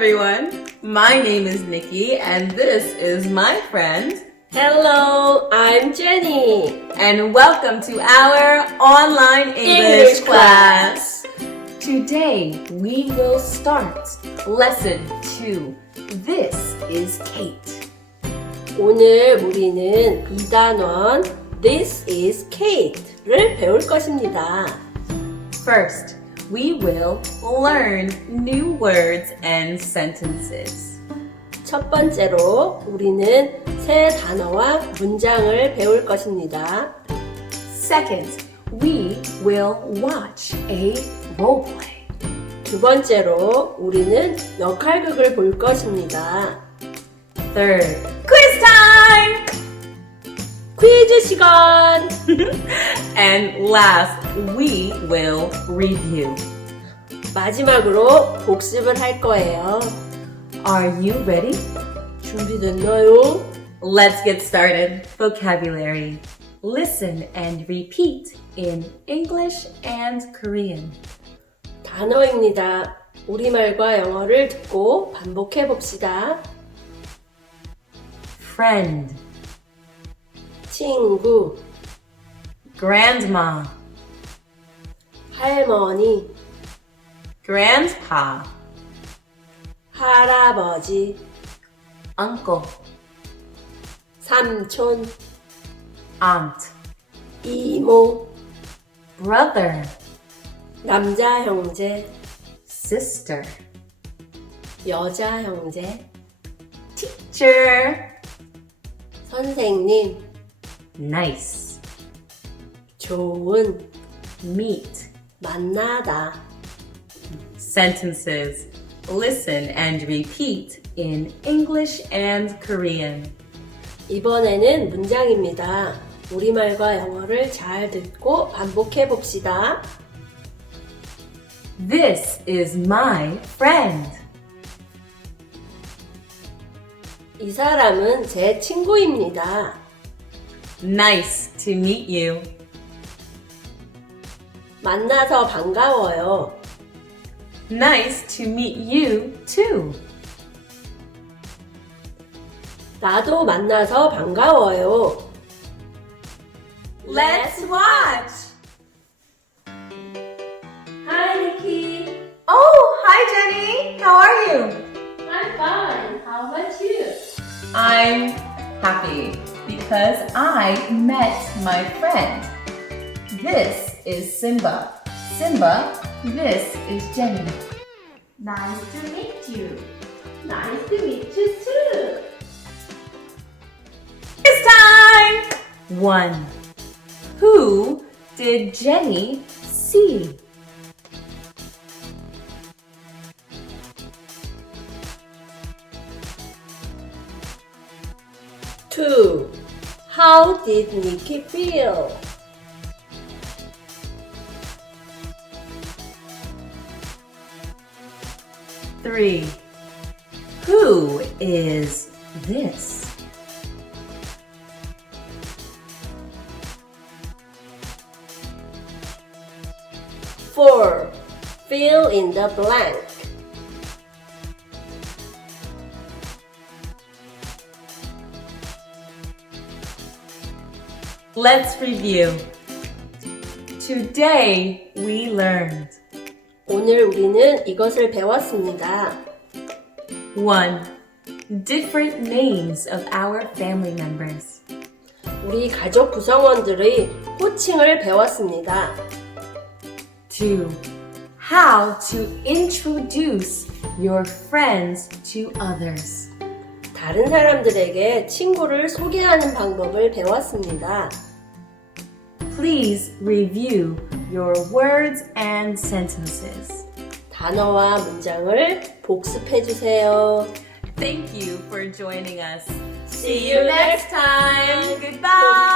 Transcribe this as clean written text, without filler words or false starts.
everyone. My name is Niki and this is my friend. Hello, I'm Jenny. And welcome to our online English class. Today we will start lesson 2. This is Kate. 오늘 우리는 2단원 This is Kate를 배울 것입니다. First, we will learn new words and sentences. 첫 번째로 우리는 새 단어와 문장을 배울 것입니다. Second, we will watch a role play. 두 번째로 우리는 역할극을 볼 것입니다. Third, quiz time! 퀴즈 시간! And last, we will review. 마지막으로 복습을 할 거예요. Are you ready? 준비됐나요? Let's get started. Vocabulary. Listen and repeat in English and Korean. 단어입니다. 우리말과 영어를 듣고 반복해 봅시다. Friend, 친구, grandma, 할머니, grandpa, 할아버지, uncle, 삼촌, aunt, 이모, brother, 남자 형제, sister, 여자 형제, teacher, 선생님, nice, 좋은, meet, 만나다. sentences. Listen and repeat in English and Korean. 이번에는 문장입니다. 우리말과 영어를 잘 듣고 반복해 봅시다. This is my friend. 이 사람은 제 친구입니다. Nice to meet you. 만나서 반가워요. Nice to meet you too. 나도 만나서 반가워요. Let's watch. Hi, Niki. Oh, hi Jenny. How are you? I'm fine. How about you? I'm happy because I met my friend. This is Simba. Simba, this is Jenny. Nice to meet you. Nice to meet you too. It's time! 1. Who did Jenny see? Two. How did Niki feel? 3. Who is this? 4. Fill in the blank. 'Let's review. Today we learned 오늘 우리는 이것을 배웠습니다. 1. Different names of our family members. 우리 가족 구성원들의 호칭을 배웠습니다. 2. How to introduce your friends to others. 다른 사람들에게 친구를 소개하는 방법을 배웠습니다. Please review your words and sentences. 단어와 문장을 복습해 주세요. Thank you for joining us. See you next time. Goodbye.